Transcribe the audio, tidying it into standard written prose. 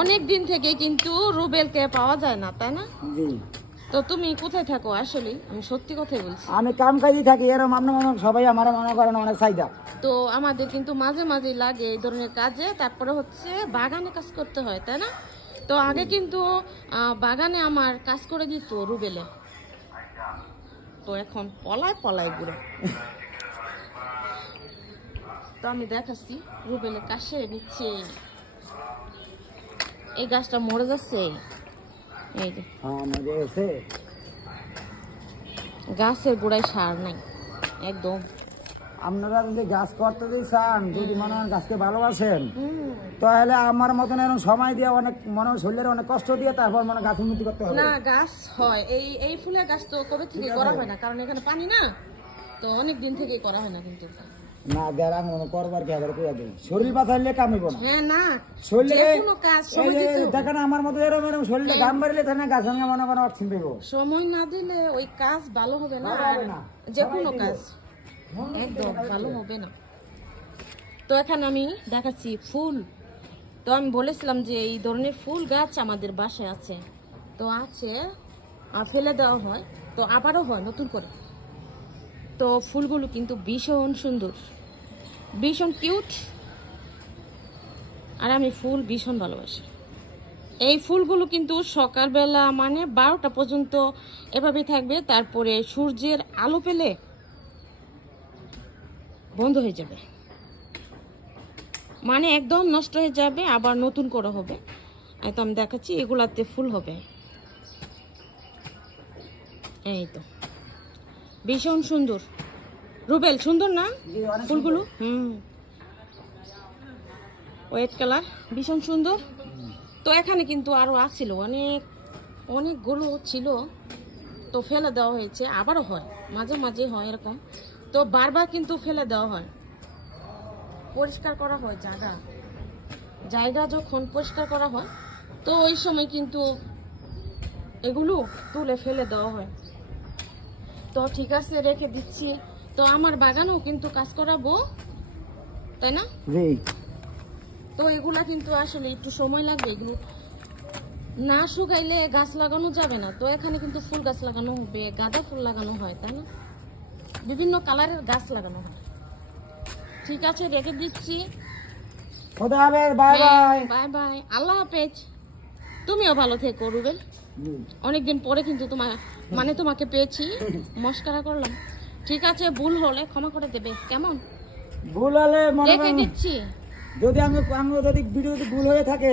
অনেক দিন থেকে কিন্তু রুবেলকে পাওয়া যায় না, তাই না? জি। তো তুমি কোথায় থাকো? আসলে আমি সত্যি কথাই বলছি। আমি কাম কাজই থাকি, এরকম আপনার মনে সবাই আমার মনে করেন অনেক চাহিদা। তো আমাদের কিন্তু মাঝে মাঝে লাগে এই ধরনের কাজে, তারপরে হচ্ছে বাগানে কাজ করতে হয়, তাই না? তো আগে কিন্তু বাগানে আমার কাজ করে দিত রুবেলে, তো এখন পলায় পলায় ঘুরে। তো আমি দেখাচ্ছি রুবেলে কাশে নিচ্ছে, এই গাছটা মরে যাচ্ছে, এই যে গাছের গোড়ায় সার নাই একদম। আপনারা যদি গাছ করতে চান, যদি মনে হয় গাছকে ভালোবাসেন, তাহলে আমার মতন এরকম সময় দিয়ে অনেক মনে শরীরের অনেক কষ্ট দিয়ে তারপর মনে গাছ উন্নতি করতে হবে। না, গাছ হয় এই ফুলের গাছ তো কবে থেকে করা হয় না, কারণ এখানে পানি না, তো অনেক দিন থেকে করা হয় না। কিন্তু না দেরা মনে করবার কি আবার কইয়া দেই, শরীর বাঁচাইলে কাম হইব না। হ্যাঁ না, শরীরে কোনো কাজ সময় দিতে হবে। দেখেন আমার মতো এরকম এরকম শরীরে গাম বাড়িলে তাহলে গাছ সঙ্গে মনে করেন অক্সিজেন পাইব। সময় না দিলে ওই কাজ ভালো হবে না, যে কোনো কাজ একদম ভালো হবে না। তো এখানে আমি দেখাচ্ছি ফুল। তো আমি বলেছিলাম যে এই ধরনের ফুল গাছ আমাদের বাসায় আছে, তো আছে ফেলে দেওয়া হয়, তো আবারও হয় নতুন করে। তো ফুলগুলো কিন্তু ভীষণ সুন্দর, ভীষণ কিউট, আর আমি ফুল ভীষণ ভালোবাসি। এই ফুলগুলো কিন্তু সকালবেলা মানে 12টা পর্যন্ত এভাবেই থাকবে, তারপরে সূর্যের আলো পেলে বন্ধ হয়ে যাবে, মানে একদম নষ্ট হয়ে যাবে, আবার নতুন করে হবে। তো আমি দেখাচ্ছি এগুলাতে ফুল হবে, এই তো ভীষণ সুন্দর। রুবেল সুন্দর না ফুলগুলো? হোয়াইট কালার, ভীষণ সুন্দর। তো এখানে কিন্তু আরো আছিল অনেকগুলো ছিল, তো ফেলে দেওয়া হয়েছে, আবারও হয় মাঝে মাঝে হয় এরকম, তো বারবার কিন্তু ফেলে দেওয়া হয়। পরিষ্কার করা হয় জায়গা যখন পরিষ্কার করা হয়, তো ওই সময় কিন্তু এগুলো তুলে ফেলে দেওয়া হয়। তো ঠিক আছে, রেখে দিচ্ছি। তো আমার বাগানেও কিন্তু কাজ করাবো, তাই না? তো এগুলা কিন্তু আসলে একটু সময় লাগবে, এগুলো না শুকাইলে গাছ লাগানো যাবে না। তো এখানে কিন্তু ফুল গাছ লাগানো হবে, গাঁদা ফুল লাগানো হয়, তাই না? বিভিন্ন কালারের গাছ লাগানো হয়। ঠিক আছে, রেখে দিচ্ছি। বাই বাই, আল্লাহ হাফেজ। তুমিও ভালো থেকো রুবেল। অনেকদিন পরে কিন্তু তোমাকে পেয়েছি, মস্কারা করলাম। ঠিক আছে, ভুল হলে ক্ষমা করে দেবে, কেমন? ভুল হলে রেখে দিচ্ছি। যদি আমি ভিডিওতে ভুল হয়ে থাকে